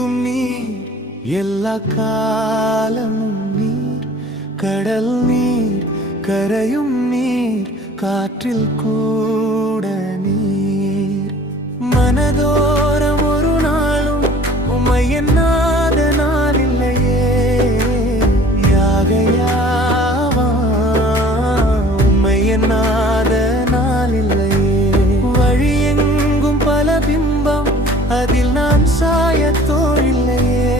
முடிவும் நீர், எல்லா காலமும் நீர். கடல் நீர், கரையும் நீர், காற்றில் கூட நீர். மனதோரம் ஒரு நாளும் உம்மை எண்ணாத நாள் இல்லையே. யாகையாவா உம்மை எண்ணாத நாள் இல்லையே. வழியெங்கும் பல பிம்பம், அதில் நான் சாயத்தோரில்லையே.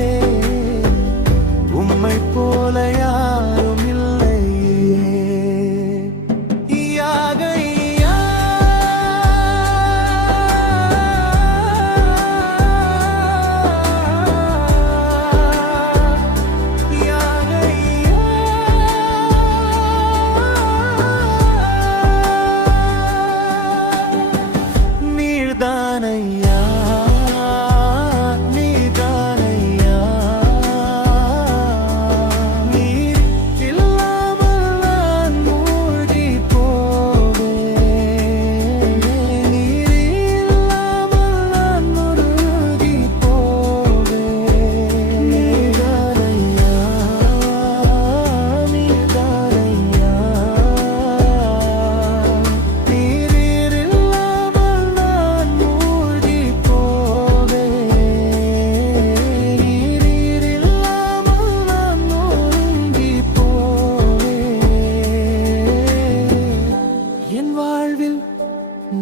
உம்மை போல யாரும் இல்லையே. யாகையா யாகையா நீர்தானையா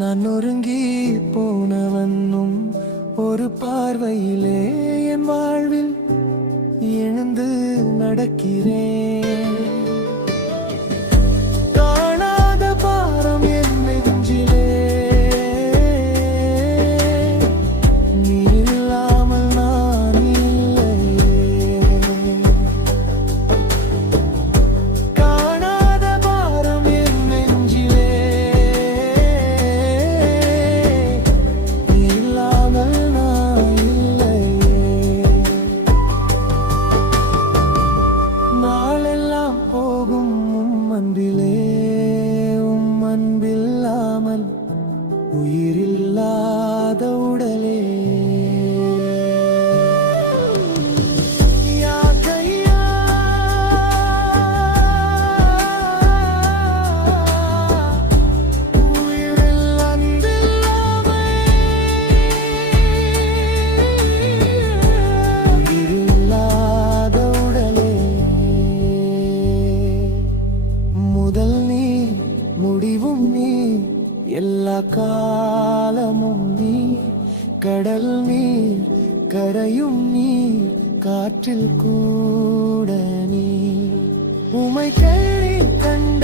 நான் நொறுங்கி போனவன்னும் ஒரு பார்வையிலே என் வாழ்வில் எழுந்து நடக்கிறேன். காணாத பாரம் என் நெஞ்சிலே, நீ இல்லாமல் நான் இல்லையே. காணாத பாரம் என் நெஞ்சிலே, அன்பில்லாமல் உயிரில்லாத உடலே. யாகையா உயிரில் அன்பில்லாமை, உயிரில்லாத உடலே. முதல் நீ, முடிவும் நீ, எல்லா காலமும் நீ. கடல் நீர், கரையும் நீர், காற்றில் கூட நீர். உமை கேள்வி கண்ட